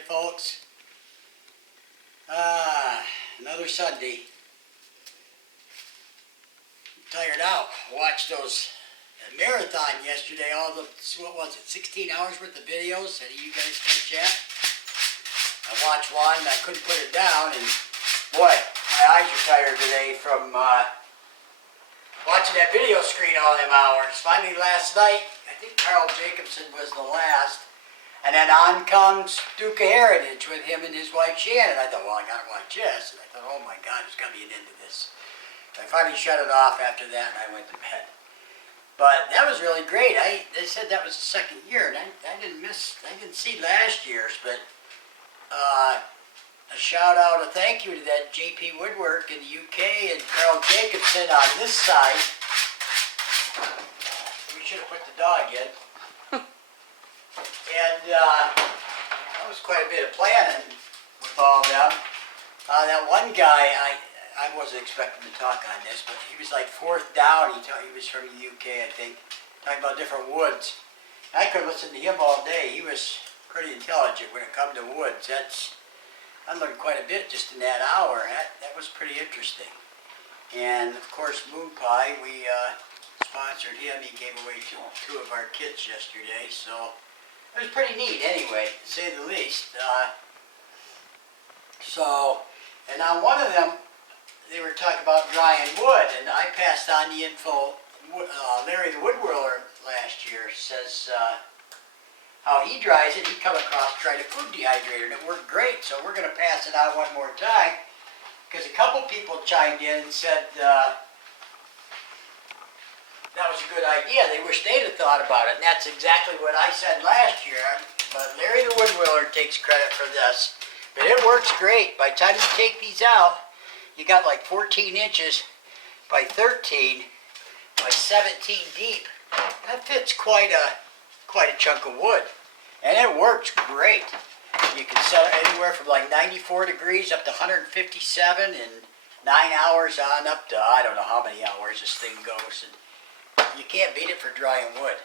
Hi folks. Another Sunday. Tired out. Watched those marathon yesterday. All the, what was it, 16 hours worth of videos. Any of you guys catch that? I watched one and I couldn't put it down, and boy, my eyes are tired today from watching that video screen all them hours. Finally last night, I think Carl Jacobson was the last. And then on comes Duke of Heritage with him and his wife Shannon. I thought, well, I gotta watch this. And I thought, oh my God, there's gotta be an end to this. I finally shut it off after that and I went to bed. But that was really great. They said that was the second year, and I didn't see last year's, but a shout out, a thank you to that JP Woodwork in the UK and Carl Jacobson on this side. We should have put the dog in. And that was quite a bit of planning with all of them. That one guy, I wasn't expecting to talk on this, but he was like fourth down. He was from the UK, I think, talking about different woods. I could listen to him all day. He was pretty intelligent when it come to woods. I learned quite a bit just in that hour. That was pretty interesting. And of course, Moon Pie, we sponsored him. He gave away two of our kits yesterday, so it was pretty neat anyway, to say the least. And on one of them, they were talking about drying wood, and I passed on the info. Larry the Woodwhirler last year says how he dries it. He come across tried a food dehydrator, and it worked great. So we're going to pass it on one more time, because a couple people chimed in and said that was a good idea. They wish they'd have thought about it, and that's exactly what I said last year. But Larry the Woodwhirler takes credit for this. But it works great. By the time you take these out, you got like 14 inches by 13 by 17 deep. That fits quite a chunk of wood, and it works great. You can set it anywhere from like 94 degrees up to 157 in 9 hours on up to I don't know how many hours this thing goes. And you can't beat it for drying wood.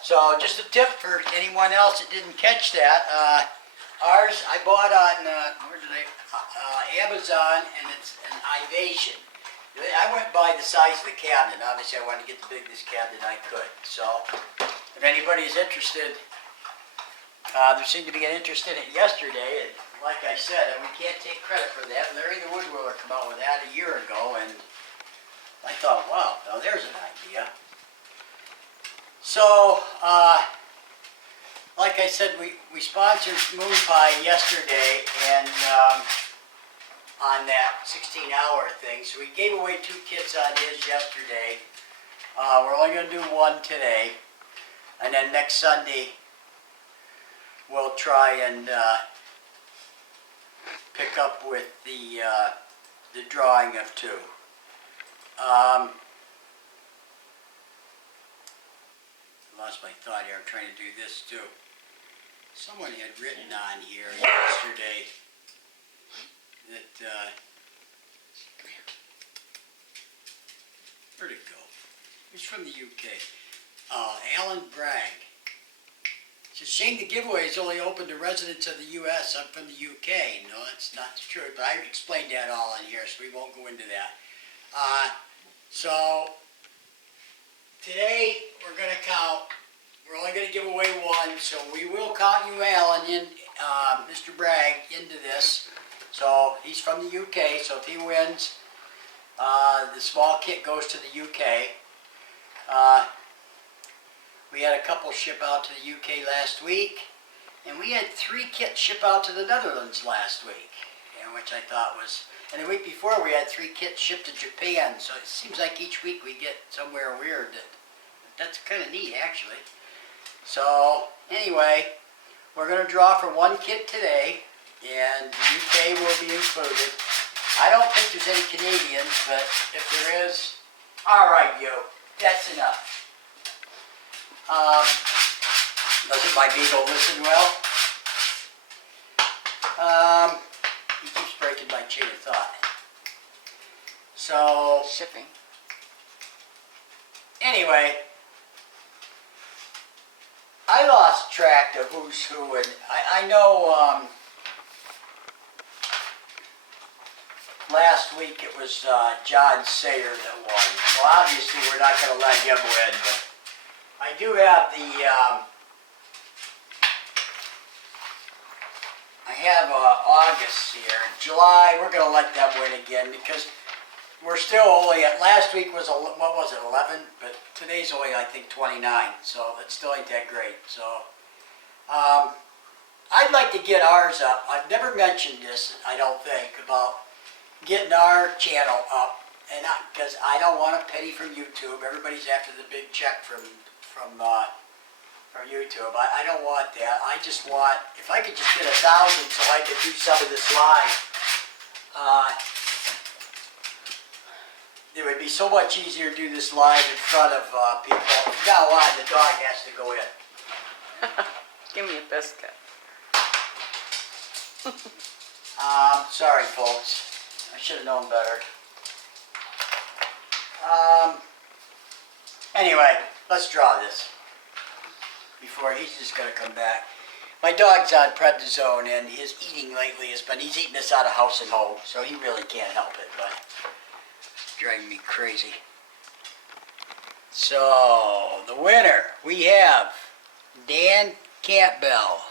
So just a tip for anyone else that didn't catch that. Ours I bought on Amazon, and it's an Ivation. I went by the size of the cabinet. Obviously I wanted to get the biggest cabinet I could. So if anybody is interested, there seemed to be an interest in it yesterday. And like I said, we can't take credit for that. Larry the Woodwhirler came out with that a year ago, and I thought, wow, now there's an idea. So, like I said, we sponsored Moon Pie yesterday, and on that 16-hour thing. So we gave away 2 kits on his yesterday. We're only going to do one today, and then next Sunday we'll try and pick up with the drawing of 2. Lost my thought here. I'm trying to do this too. Someone had written on here yesterday that where'd it go? It's from the UK. Alan Bragg. It's a shame the giveaway is only open to residents of the U.S. I'm from the UK. No, that's not the truth, but I explained that all in here, so we won't go into that. So today we're going to count. We're only going to give away 1, so we will count you, Alan, in Mr. Bragg, into this. So he's from the UK, so if he wins, the small kit goes to the UK. We had a couple ship out to the UK last week, and we had 3 kits ship out to the Netherlands last week, which I thought was, and the week before we had 3 kits shipped to Japan, so it seems like each week we get somewhere weird. That's kind of neat, actually. So, anyway, we're going to draw for 1 kit today, and the UK will be included. I don't think there's any Canadians, but if there is, alright, you, that's enough. Doesn't my beagle listen well? He keeps breaking my chain of thought. So, Shipping. Anyway, I lost track of who's who, and I know last week it was John Sayer that won. Well, obviously we're not going to let him win, but I do have I have August here. July, we're going to let them win again because we're still only at, last week was, what was it, 11? But today's only, I think, 29, so it still ain't that great. So, I'd like to get ours up. I've never mentioned this, I don't think, about getting our channel up. And because I don't want a penny from YouTube. Everybody's after the big check from YouTube. I don't want that. I just want, if I could just get 1,000 so I could do some of this live, it would be so much easier to do this live in front of people. From now on, the dog has to go in. Give me a biscuit. Sorry, folks. I should have known better. Anyway, let's draw this. Before he's just going to come back. My dog's on prednisone, and his eating lately has been, he's eating this out of house and home, so he really can't help it, but it's driving me crazy. So, the winner, we have Dan Campbell.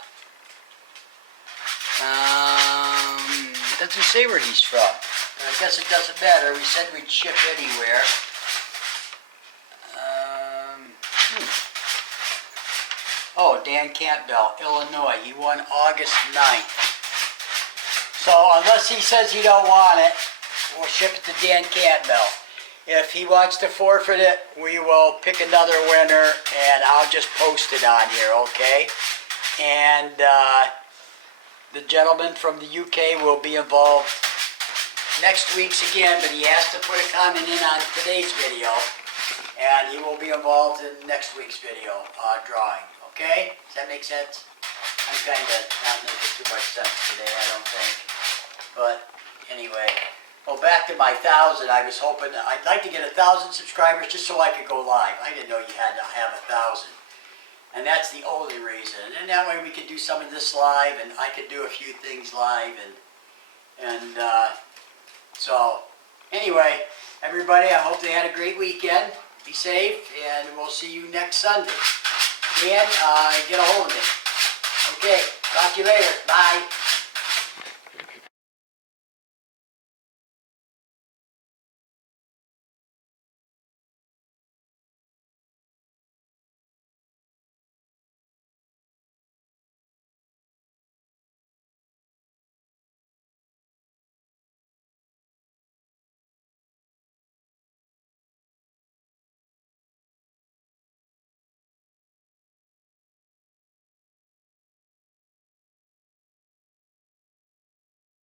It doesn't say where he's from. I guess it doesn't matter. We said we'd ship anywhere. Oh, Dan Campbell, Illinois. He won August 9th. So unless he says he don't want it, we'll ship it to Dan Campbell. If he wants to forfeit it, we will pick another winner, and I'll just post it on here, okay? And the gentleman from the UK will be involved next week's again, but he has to put a comment in on today's video, and he will be involved in next week's video drawing. Okay? Does that make sense? I'm kind of not making too much sense today, I don't think. But anyway, well, back to my 1,000. I was hoping, I'd like to get 1,000 subscribers just so I could go live. I didn't know you had to have 1,000. And that's the only reason. And that way we could do some of this live, and I could do a few things live. So, anyway, everybody, I hope they had a great weekend. Be safe, and we'll see you next Sunday. Dan, get a hold of me. Okay, talk to you later. Bye.